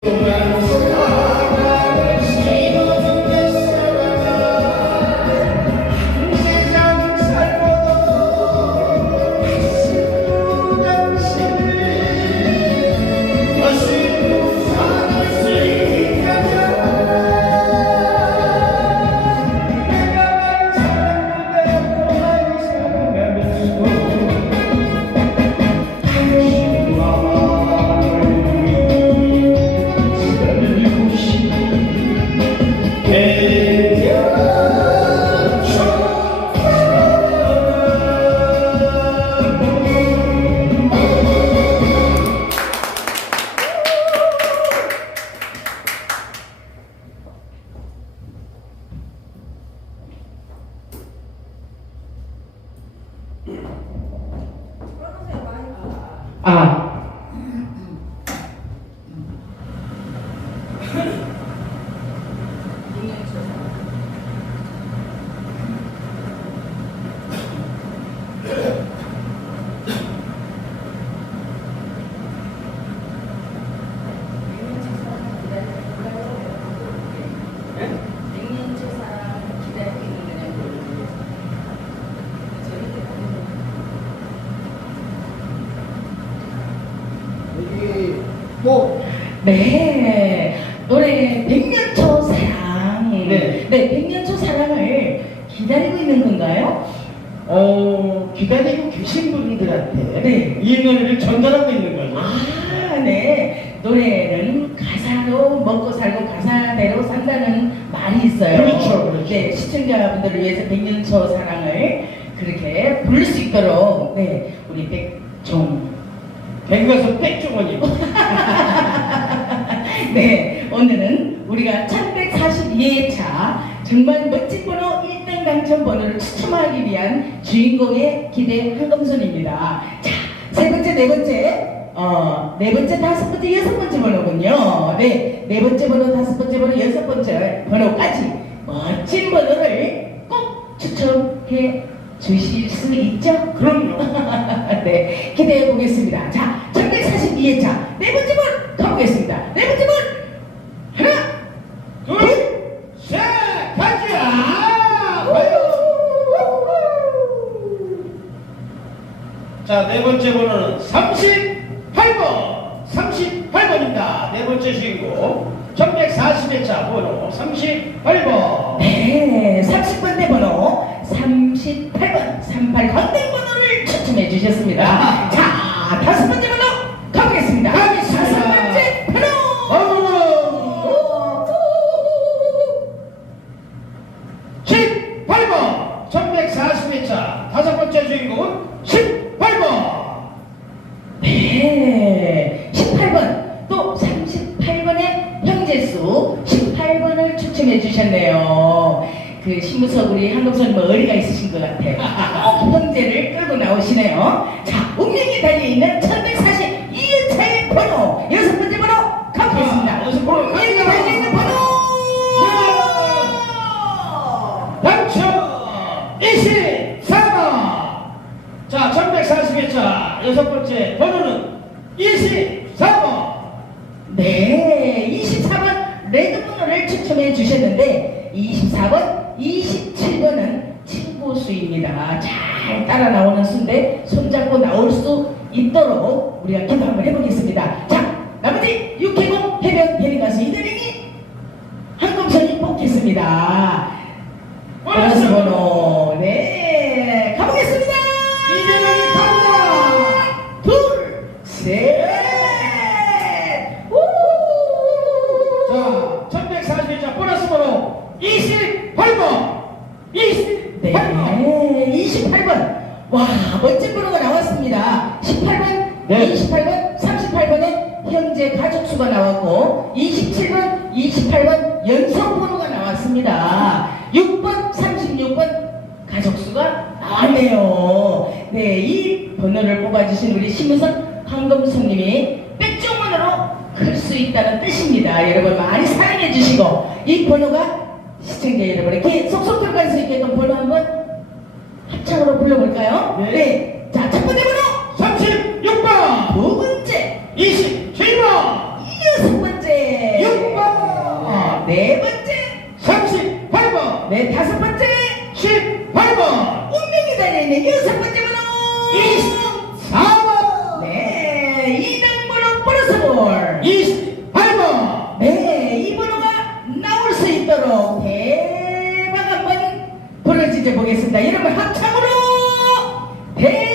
아, 여기 뭐 네. 노래 백년초 사랑. 네. 네, 백년초 사랑을 기다리고 있는 건가요? 어, 기다리고 계신 분들한테 네. 이 노래를 전달하고 있는 거죠. 아, 네. 노래는 가사로 먹고 살고 가사대로 산다는 말이 있어요. 그렇죠, 그렇죠. 네, 시청자분들을 위해서 백년초 사랑을 그렇게 부를 수 있도록 네, 백가서 백종원이고 네, 오늘은 우리가 1142회차 정말 멋진 번호 1등 당첨 번호를 추첨하기 위한 주인공의 기대 한금손입니다. 자, 세 번째, 네 번째, 어, 네 번째, 다섯 번째, 여섯 번째 번호군요. 네, 네 번째 번호, 다섯 번째 번호, 여섯 번째 번호까지 멋진 번호를 꼭 추첨해 주실 수 있죠? 그럼요. 네, 기대해 보겠습니다. 자, 자, 네 번째 번호는 38번. 38번입니다. 네 번째 주인공. 1140회차 번호 38번. 네, 30번대 번호 38번 38 건대 번호를 추첨해 주셨습니다. 38번의 형제수 18번을 추첨해 주셨네요. 그 신무석 우리 한동선 뭐 어리가 있으신 것 같아요. 꼭 형제를 끌고 나오시네요. 자, 운명이 달려있는 1142회차의 번호 여섯 번째 번호 가보겠습니다. 자, 여섯 번호 운명이. 달려있는 번호 당첨 24번 자 1140회차 여섯 번째 번호는 24번 네, 24번 레드 번호를 추첨해 주셨는데 24번, 27번은 친구 수입니다. 잘 따라 나오는 수인데 손잡고 나올 수 있도록 우리가 기도 한번 해보겠습니다. 자, 나머지 자 1140회차 보너스 번호 28번 28번 네, 28번. 와, 멋진 번호가 나왔습니다. 18번, 네. 28번, 38번에 현재 가족 수가 나왔고, 27번, 28번 연속 번호가 나왔습니다. 6번, 36번 가족 수가 나왔네요. 네, 이 번호를 뽑아주신 우리 클수 있다는 뜻입니다. 여러분 많이 사랑해 주시고 이 번호가 시청자 여러분에게 속속 들어갈 수 있게끔 번호 한번 합창으로 불러볼까요? 네. 네. 자, 첫 번째 번호! 36번! 두 번째! 27번! 여섯 번째! 6번! 네 번째! 38번! 네 다섯 번째! 18번! 운명이 달려있는 여섯 번째 부르짖어 보겠습니다. 여러분 합창으로 대